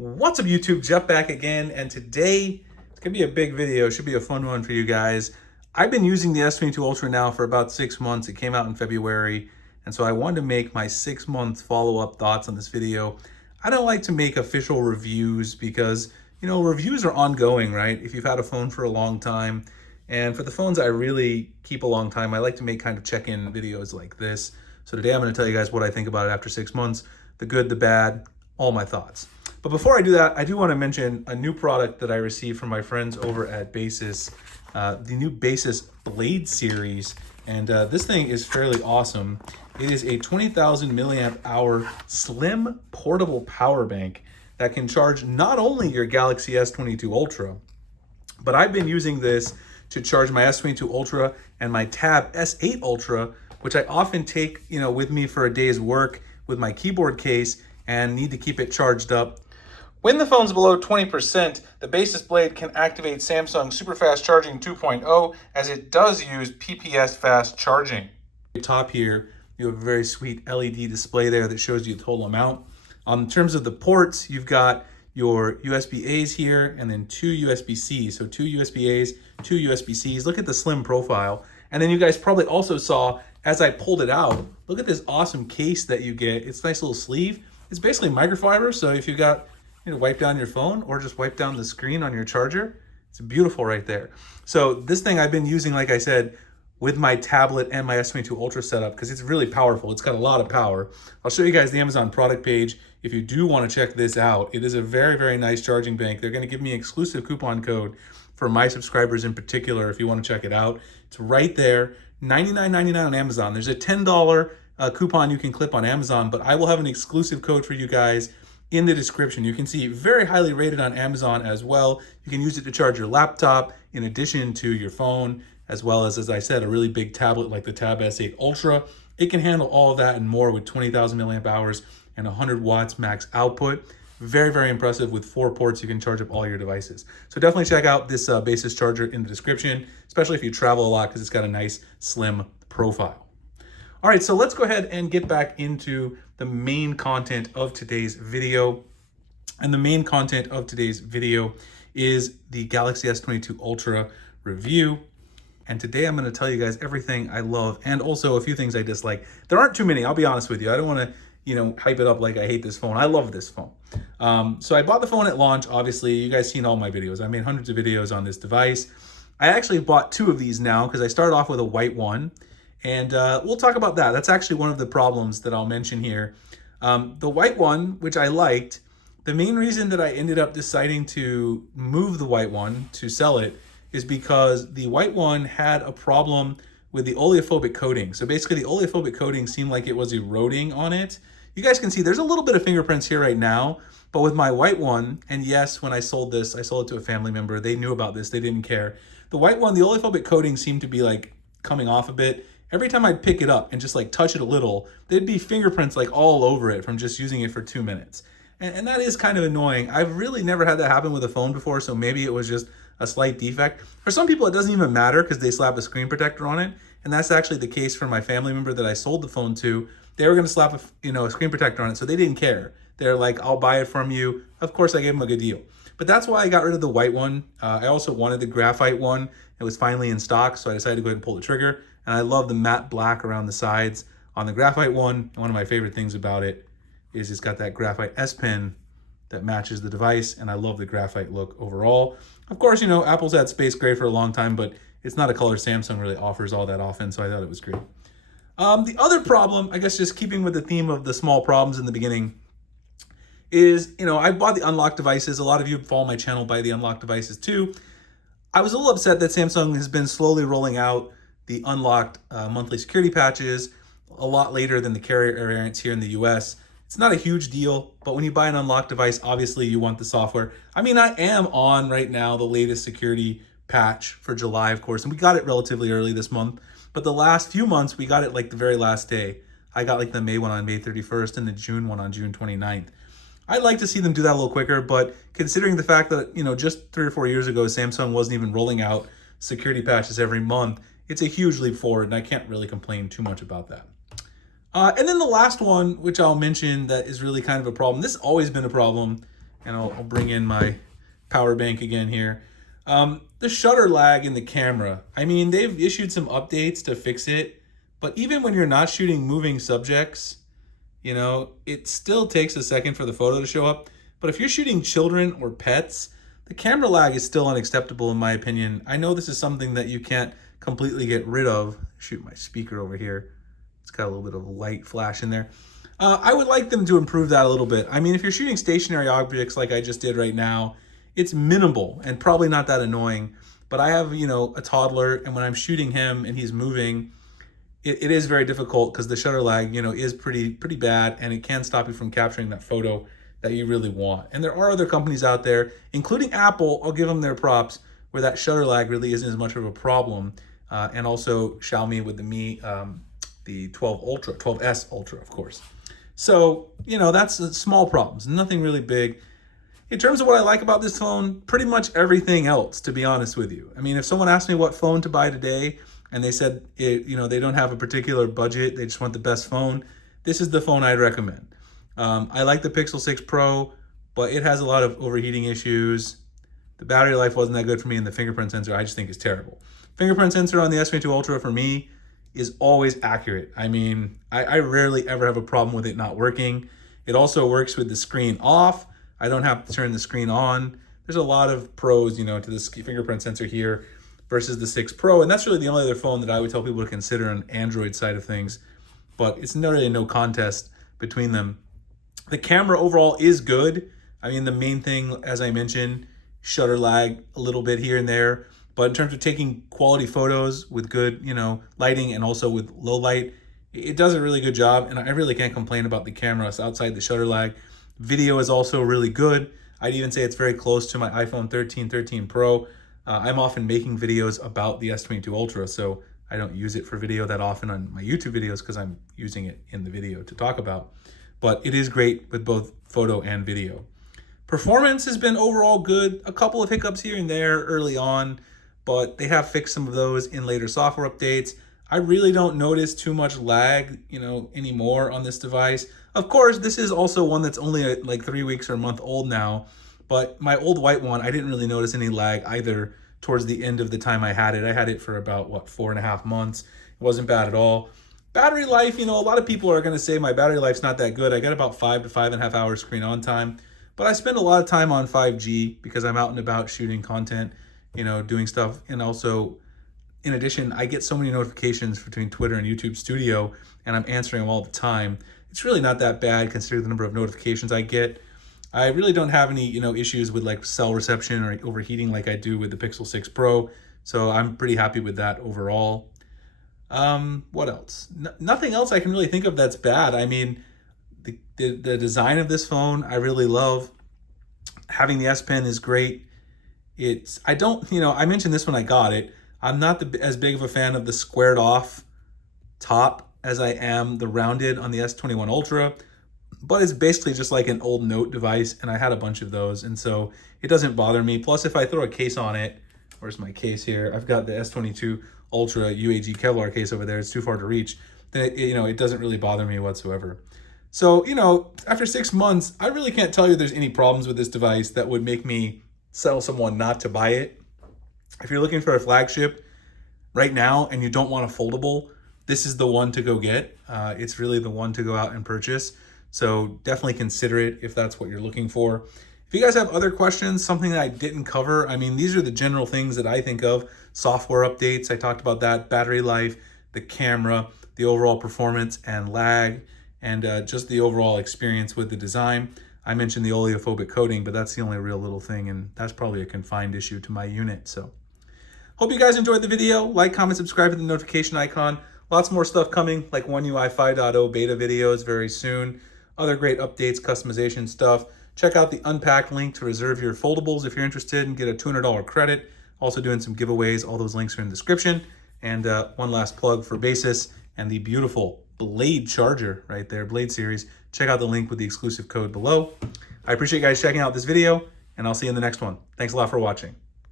What's up YouTube, Jeff back again, and today it's gonna be a big video. Should be a fun one for you guys. I've been using the S22 Ultra now for about 6 months. It came out in February, and so I wanted to make my 6-month follow-up thoughts on this video. I don't like to make official reviews because, reviews are ongoing, right? If you've had a phone for a long time, and for the phones I really keep a long time, I like to make kind of check-in videos like this. So today I'm gonna tell you guys what I think about it after 6 months, the good, the bad, all my thoughts. But before I do that, I do want to mention a new product that I received from my friends over at Basis, the new Basis Blade series. And this thing is fairly awesome. It is a 20,000 milliamp hour slim portable power bank that can charge not only your Galaxy S22 Ultra, but I've been using this to charge my S22 Ultra and my Tab S8 Ultra, which I often take, with me for a day's work with my keyboard case and need to keep it charged up. When the phone's below 20%, the Basis Blade can activate Samsung Superfast Charging 2.0 as it does use PPS fast charging. At the top here, you have a very sweet LED display there that shows you the total amount. In terms of the ports, you've got your USB-A's here and then 2 USB-C's. So 2 USB-A's, 2 USB-C's. Look at the slim profile. And then you guys probably also saw, as I pulled it out, look at this awesome case that you get. It's a nice little sleeve. It's basically microfiber, so if you got wipe down your phone or just wipe down the screen on your charger, it's beautiful right there. So this thing I've been using, like I said, with my tablet and my S22 Ultra setup because it's really powerful. It's got a lot of power. I'll show you guys the Amazon product page if you do want to check this out. It is a very, very nice charging bank. They're going to give me an exclusive coupon code for my subscribers in particular if you want to check it out. It's right there, $99.99 on Amazon. There's a $10 coupon you can clip on Amazon, but I will have an exclusive code for you guys in the description. You can see very highly rated on Amazon as well. You can use it to charge your laptop in addition to your phone, as well as I said, a really big tablet like the Tab S8 Ultra. It can handle all of that and more with 20,000 milliamp hours and 100 watts max output. Very, very impressive. With 4 ports, you can charge up all your devices. So definitely check out this Basis charger in the description, especially if you travel a lot because it's got a nice slim profile. All right, so let's go ahead and get back into the main content of today's video. And the main content of today's video is the Galaxy S22 Ultra review. And today I'm gonna tell you guys everything I love and also a few things I dislike. There aren't too many, I'll be honest with you. I don't wanna, hype it up like I hate this phone. I love this phone. So I bought the phone at launch, obviously. You guys seen all my videos. I made hundreds of videos on this device. I actually bought 2 of these now because I started off with a white one. And we'll talk about that. That's actually one of the problems that I'll mention here. The white one, which I liked, the main reason that I ended up deciding to move the white one to sell it is because the white one had a problem with the oleophobic coating. So basically the oleophobic coating seemed like it was eroding on it. You guys can see there's a little bit of fingerprints here right now, but with my white one, and yes, when I sold this, I sold it to a family member. They knew about this, they didn't care. The white one, the oleophobic coating seemed to be like coming off a bit. Every time I'd pick it up and just like touch it a little, there'd be fingerprints like all over it from just using it for 2 minutes. And that is kind of annoying. I've really never had that happen with a phone before, so maybe it was just a slight defect. For some people, it doesn't even matter because they slap a screen protector on it. And that's actually the case for my family member that I sold the phone to. They were gonna slap a screen protector on it, so they didn't care. They're like, I'll buy it from you. Of course, I gave them a good deal. But that's why I got rid of the white one. I also wanted the graphite one. It was finally in stock, so I decided to go ahead and pull the trigger. And I love the matte black around the sides on the graphite one. One of my favorite things about it is it's got that graphite S Pen that matches the device, and I love the graphite look overall. Of course, Apple's had space gray for a long time, but it's not a color Samsung really offers all that often, so I thought it was great. The other problem, I guess just keeping with the theme of the small problems in the beginning, is, I bought the unlocked devices. A lot of you follow my channel buy the unlocked devices too. I was a little upset that Samsung has been slowly rolling out the unlocked monthly security patches a lot later than the carrier variants here in the US. It's not a huge deal, but when you buy an unlocked device, obviously you want the software. I mean, I am on right now the latest security patch for July, of course, and we got it relatively early this month. But the last few months, we got it like the very last day. I got like the May one on May 31st and the June one on June 29th. I'd like to see them do that a little quicker, but considering the fact that, just 3 or 4 years ago, Samsung wasn't even rolling out security patches every month, it's a huge leap forward, and I can't really complain too much about that. And then the last one, which I'll mention that is really kind of a problem. This has always been a problem, and I'll bring in my power bank again here. The shutter lag in the camera, I mean, they've issued some updates to fix it, but even when you're not shooting moving subjects, you know, it still takes a second for the photo to show up. But if you're shooting children or pets, the camera lag is still unacceptable in my opinion. I know this is something that you can't completely get rid of. Shoot, my speaker over here. It's got a little bit of light flash in there. I would like them to improve that a little bit. I mean, if you're shooting stationary objects like I just did right now, it's minimal and probably not that annoying. But I have, you know, a toddler, and when I'm shooting him and he's moving, it is very difficult because the shutter lag, you know, is pretty bad, and it can stop you from capturing that photo that you really want. And there are other companies out there, including Apple, I'll give them their props, where that shutter lag really isn't as much of a problem. And also Xiaomi with the 12S Ultra, of course. So, you know, that's small problems, nothing really big. In terms of what I like about this phone, pretty much everything else, to be honest with you. I mean, if someone asked me what phone to buy today, and they said, you know, they don't have a particular budget, they just want the best phone, this is the phone I'd recommend. I like the Pixel 6 Pro, but it has a lot of overheating issues. The battery life wasn't that good for me, and the fingerprint sensor I just think is terrible. Fingerprint sensor on the S22 Ultra for me is always accurate. I mean, I rarely ever have a problem with it not working. It also works with the screen off. I don't have to turn the screen on. There's a lot of pros, you know, to this fingerprint sensor here versus the 6 Pro, and that's really the only other phone that I would tell people to consider on Android side of things, but it's really no contest between them. The camera overall is good. I mean, the main thing, as I mentioned, shutter lag a little bit here and there, but in terms of taking quality photos with good, you know, lighting and also with low light, it does a really good job, and I really can't complain about the camera outside the shutter lag. Video is also really good. I'd even say it's very close to my iPhone 13 Pro. I'm often making videos about the S22 Ultra, so I don't use it for video that often on my YouTube videos because I'm using it in the video to talk about. But it is great with both photo and video. Performance has been overall good. A couple of hiccups here and there early on, but they have fixed some of those in later software updates. I really don't notice too much lag, you know, anymore on this device. Of course, this is also one that's only like 3 weeks or a month old now, but my old white one, I didn't really notice any lag either towards the end of the time I had it. I had it for about, 4.5 months. It wasn't bad at all. Battery life, you know, a lot of people are going to say my battery life's not that good. I got about 5 to 5.5 hours screen on time, but I spend a lot of time on 5G because I'm out and about shooting content, you know, doing stuff. And also, in addition, I get so many notifications between Twitter and YouTube Studio, and I'm answering them all the time. It's really not that bad considering the number of notifications I get. I really don't have any, you know, issues with like cell reception or overheating like I do with the Pixel 6 Pro. So I'm pretty happy with that overall. What else? Nothing else I can really think of that's bad. I mean, the design of this phone, I really love. Having the S Pen is great. I don't, you know, I mentioned this when I got it. I'm not as big of a fan of the squared off top as I am the rounded on the S21 Ultra, but it's basically just like an old Note device, and I had a bunch of those, and so it doesn't bother me. Plus, if I throw a case on it, where's my case here? I've got the S22 Ultra UAG Kevlar case over there. It's too far to reach. Then you know, it doesn't really bother me whatsoever. So, you know, after 6 months, I really can't tell you there's any problems with this device that would make me tell someone not to buy it. If you're looking for a flagship right now and you don't want a foldable, this is the one to go get. It's really the one to go out and purchase. So definitely consider it if that's what you're looking for. If you guys have other questions, something that I didn't cover, I mean, these are the general things that I think of. Software updates, I talked about that, battery life, the camera, the overall performance and lag, and just the overall experience with the design. I mentioned the oleophobic coating, but that's the only real little thing, and that's probably a confined issue to my unit. So hope you guys enjoyed the video. Like, comment, subscribe, hit the notification icon. Lots more stuff coming, like One UI 5.0 beta videos very soon. Other great updates, customization stuff. Check out the Unpacked link to reserve your foldables if you're interested and get a $200 credit. Also doing some giveaways. All those links are in the description. And one last plug for Basis and the beautiful Blade charger right there, Blade series. Check out the link with the exclusive code below. I appreciate you guys checking out this video, and I'll see you in the next one. Thanks a lot for watching.